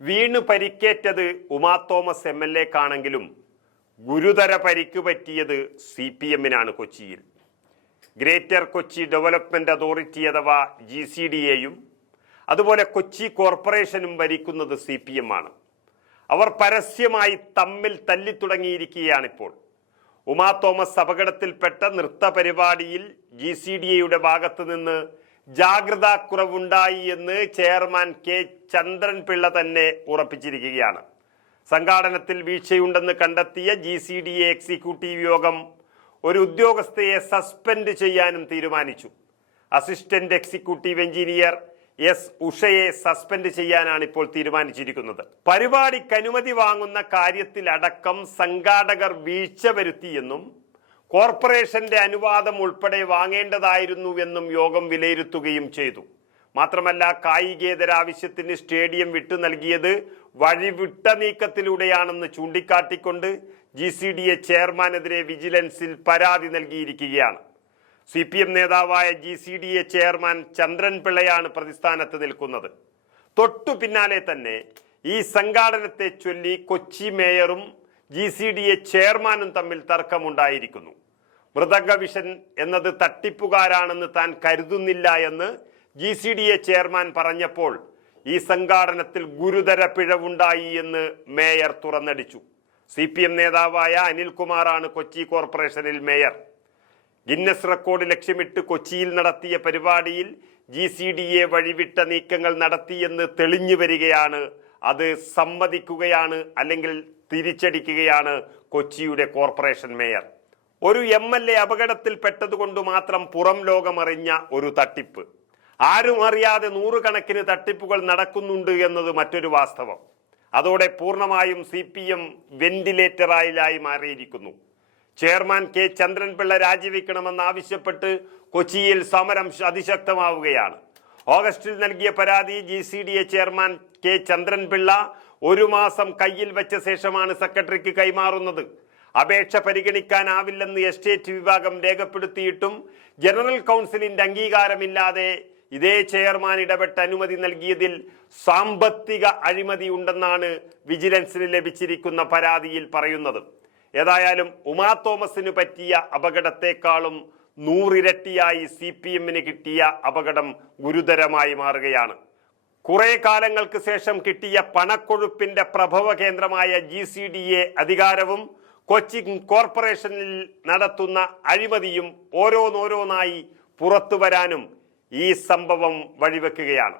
വീണു പരിക്കേറ്റത് ഉമാ തോമസ് MLAക്കാണെങ്കിലും ഗുരുതര പരിക്ക് പറ്റിയത് CPMനാണ്. കൊച്ചിയിൽ ഗ്രേറ്റർ കൊച്ചി ഡെവലപ്മെന്റ് അതോറിറ്റി അഥവാ GCDAയും അതുപോലെ കൊച്ചി കോർപ്പറേഷനും ഭരിക്കുന്നത് CPM ആണ്. അവർ പരസ്യമായി തമ്മിൽ തല്ലിത്തുടങ്ങിയിരിക്കുകയാണിപ്പോൾ. ഉമാ തോമസ് അപകടത്തിൽപ്പെട്ട നൃത്ത പരിപാടിയിൽ GCDAയുടെ ഭാഗത്തു നിന്ന് ജാഗ്രതാക്കുറവുണ്ടായി എന്ന് ചെയർമാൻ K ചന്ദ്രൻപിള്ള തന്നെ ഉറപ്പിച്ചിരിക്കുകയാണ്. സംഘാടനത്തിൽ വീഴ്ചയുണ്ടെന്ന് കണ്ടെത്തിയ GCDA എക്സിക്യൂട്ടീവ് യോഗം ഒരു ഉദ്യോഗസ്ഥയെ സസ്പെൻഡ് ചെയ്യാനും തീരുമാനിച്ചു. അസിസ്റ്റന്റ് എക്സിക്യൂട്ടീവ് എഞ്ചിനീയർ S ഉഷയെ സസ്പെൻഡ് ചെയ്യാനാണ് ഇപ്പോൾ തീരുമാനിച്ചിരിക്കുന്നത്. പരിപാടിക്ക് അനുമതി വാങ്ങുന്ന കാര്യത്തിലടക്കം സംഘാടകർ വീഴ്ച വരുത്തിയെന്നും കോർപ്പറേഷന്റെ അനുവാദം ഉൾപ്പെടെ വാങ്ങേണ്ടതായിരുന്നുവെന്നും യോഗം വിലയിരുത്തുകയും ചെയ്തു. മാത്രമല്ല, കായികേതര ആവശ്യത്തിന് സ്റ്റേഡിയം വിട്ടു നൽകിയത് വഴിവിട്ട നീക്കത്തിലൂടെയാണെന്ന് ചൂണ്ടിക്കാട്ടിക്കൊണ്ട് GCDA ചെയർമാനെതിരെ വിജിലൻസിൽ പരാതി നൽകിയിരിക്കുകയാണ്. CPM നേതാവായ GCDA ചെയർമാൻ ചന്ദ്രൻപിള്ളയാണ് പ്രതിസ്ഥാനത്ത് നിൽക്കുന്നത്. തൊട്ടു പിന്നാലെ തന്നെ ഈ സംഘാടനത്തെ ചൊല്ലി കൊച്ചി മേയറും GCDA ചെയർമാനും തമ്മിൽ തർക്കമുണ്ടായിരിക്കുന്നു. മൃദംഗ വിഷൻ എന്നത് തട്ടിപ്പുകാരാണെന്ന് താൻ കരുതുന്നില്ല എന്ന് GCDA ചെയർമാൻ പറഞ്ഞപ്പോൾ ഈ സംഘാടനത്തിൽ ഗുരുതര പിഴവുണ്ടായി എന്ന് മേയർ തുറന്നടിച്ചു. CPM നേതാവായ അനിൽകുമാറാണ് കൊച്ചി കോർപ്പറേഷനിൽ മേയർ. ഗിന്നസ് റെക്കോർഡ് ലക്ഷ്യമിട്ട് കൊച്ചിയിൽ നടത്തിയ പരിപാടിയിൽ GCDA വഴിവിട്ട നീക്കങ്ങൾ നടത്തിയെന്ന് തെളിഞ്ഞു വരികയാണ്. അത് സമ്മതിക്കുകയാണ്, അല്ലെങ്കിൽ തിരിച്ചടിക്കുകയാണ് കൊച്ചിയുടെ കോർപ്പറേഷൻ മേയർ. ഒരു MLA അപകടത്തിൽപ്പെട്ടതുകൊണ്ട് മാത്രം പുറം ലോകമറിഞ്ഞ ഒരു തട്ടിപ്പ്, ആരും അറിയാതെ നൂറുകണക്കിന് തട്ടിപ്പുകൾ നടക്കുന്നുണ്ട് എന്നത് മറ്റൊരു വാസ്തവം. അതോടെ പൂർണ്ണമായും CPM വെന്റിലേറ്ററായി മാറിയിരിക്കുന്നു. ചെയർമാൻ K ചന്ദ്രൻപിള്ള രാജിവെക്കണമെന്നാവശ്യപ്പെട്ട് കൊച്ചിയിൽ സമരം അതിശക്തമാവുകയാണ്. ഓഗസ്റ്റിൽ നൽകിയ പരാതി GCDA ചെയർമാൻ K ചന്ദ്രൻപിള്ള 1 മാസം കയ്യിൽ വെച്ച ശേഷമാണ് സെക്രട്ടറിക്ക് കൈമാറുന്നത്. അപേക്ഷ പരിഗണിക്കാനാവില്ലെന്ന് എസ്റ്റേറ്റ് വിഭാഗം രേഖപ്പെടുത്തിയിട്ടും ജനറൽ കൗൺസിലിന്റെ അംഗീകാരമില്ലാതെ ഇതേ ചെയർമാൻ ഇടപെട്ട് അനുമതി നൽകിയതിൽ സാമ്പത്തിക അഴിമതി ഉണ്ടെന്നാണ് വിജിലൻസിന് ലഭിച്ചിരിക്കുന്ന പരാതിയിൽ പറയുന്നത്. ഏതായാലും ഉമാ തോമസിന് പറ്റിയ അപകടത്തെക്കാളും 100 ഇരട്ടിയായി CPMന് കിട്ടിയ അപകടം ഗുരുതരമായി മാറുകയാണ്. കുറെ കാലങ്ങൾക്ക് ശേഷം കിട്ടിയ പണക്കൊഴുപ്പിന്റെ പ്രഭവ കേന്ദ്രമായ GCDA അധികാരവും കൊച്ചി കോർപ്പറേഷനിൽ നടത്തുന്ന അഴിമതിയും ഓരോന്നോരോന്നായി പുറത്തു വരാനും ഈ സംഭവം വഴിവെക്കുകയാണ്.